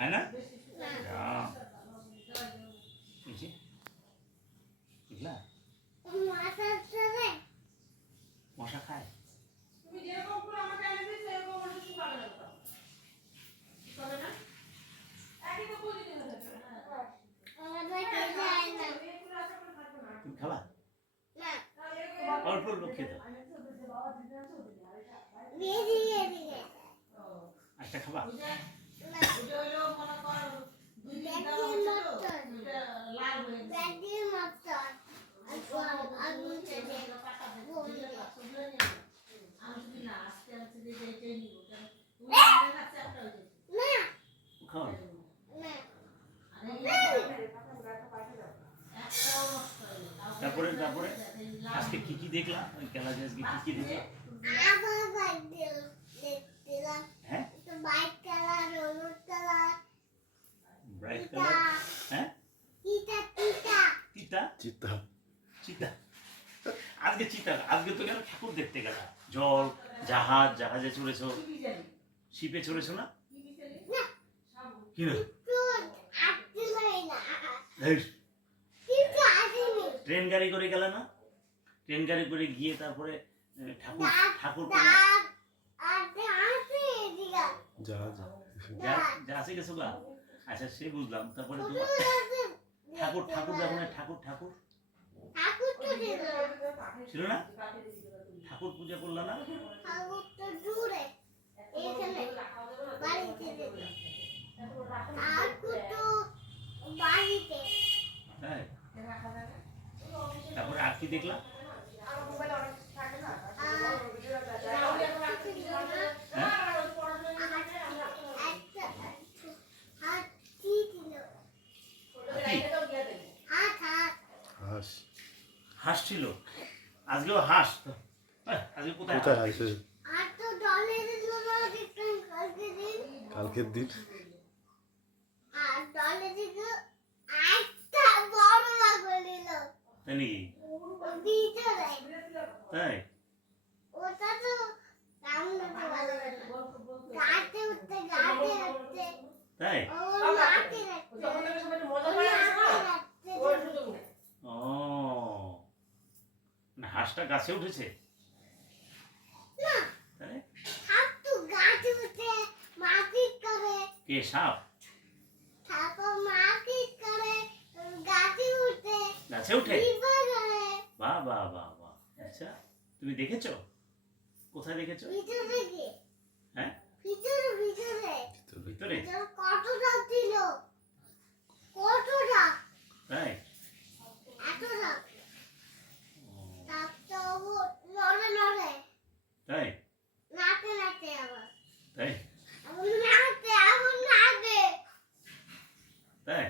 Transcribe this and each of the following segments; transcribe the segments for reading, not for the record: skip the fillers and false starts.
है ना বুঝলা মশা খায় তুমি খাবা অল্প অল্প খেতে একটা খাবা তারপরে তারপরে আজকে কি কি দেখলা ওই খেলাতে আজকে কি কি দেখলা হ্যাঁ ব্রাইট কালার হ্যাঁ চিতা চিতা চিতা আজকে চিতা আজকে তো গেল ঠাকুর দেখতে গেলা জল জাহাজ জাহাজে চড়েছো শিপে চড়েছো না কি না ট্রেন গাড়ি করে গেলে না ট্রেন গাড়ি করে গিয়ে তারপরে ঠাকুর ঠাকুর যা আছে গেছো গা আচ্ছা সে বুঝলাম তারপরে ঠাকুর ঠাকুর দেখো না ঠাকুর ঠাকুর ছিল না ঠাকুর পূজা করলা না তারপরে আর কি দেখলা হাঁস ছিল আজকেও হাঁস আজকে কোথায় কালকের দিন তাই তাই হাঁসটা গাছে উঠেছে কে সাপ গাছে উঠে বাহ বাহ বাহ বাহ আচ্ছা তুমি দেখেছো কোথায় দেখেছো হ্যাঁ ভিতরে তাই তাই তাই তাই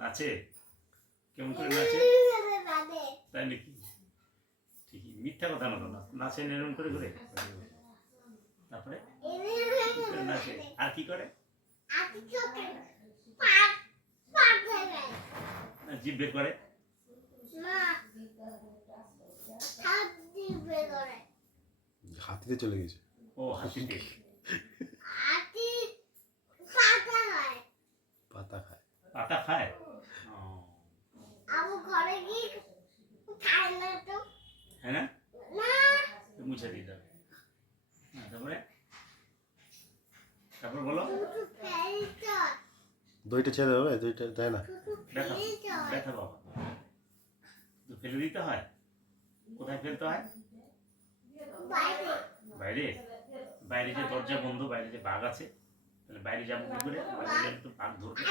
নাচে কেমন করে নাচে তাই নাকি ঠিকই মিথ্যা কথা না নাচে এরকম করে করে তারপরে নাচে আর কি করে জিভ বের করে হাতিতে চলে গেছে ও হাতিতে পাতা খায় পাতা খায় হ্যাঁ না মুছে দিতে তারপরে তারপর বলো দইটা ছেড়ে দেবে দইটা দেয় না ব্যথা ব্যথা বাবা তো ফেলে দিতে হয় কোথায় ফেলতে হয় বাইরে বাইরে যে দরজা বন্ধ বাইরে যে বাঘ আছে তাহলে বাইরে যাবো কি করে বাইরে তো বাঘ ধরবে